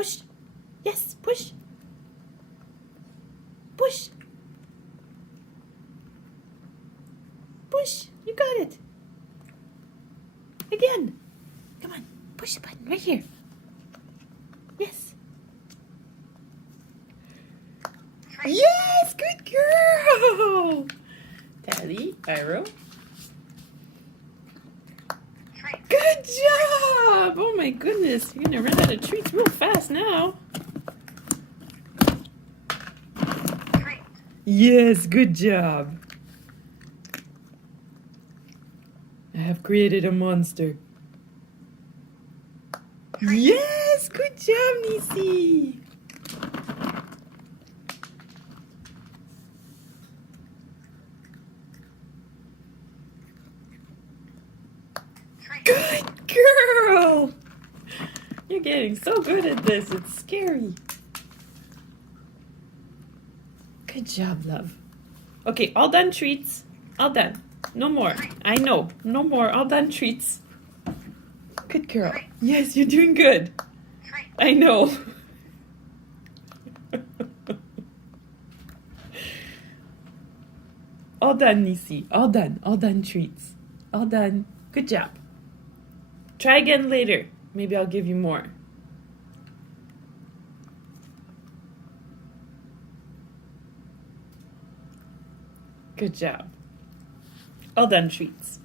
Push. Yes, push. Push. Push. You got it. Again. Come on. Push the button right here. Yes. Yes, good girl. Tali, Iroh. Good job. Oh my goodness. You're going to run out of treats real fast now. Yes, good job. I have created a monster. Yes, good job, Neecee. Good girl. You're getting so good at this. It's scary. Good job, love. Okay, all done treats. All done. No more. I know. No more. All done treats. Good girl. Yes, you're doing good. I know. All done, Neecee. All done. All done treats. All done. Good job. Try again later. Maybe I'll give you more. Good job. All done treats.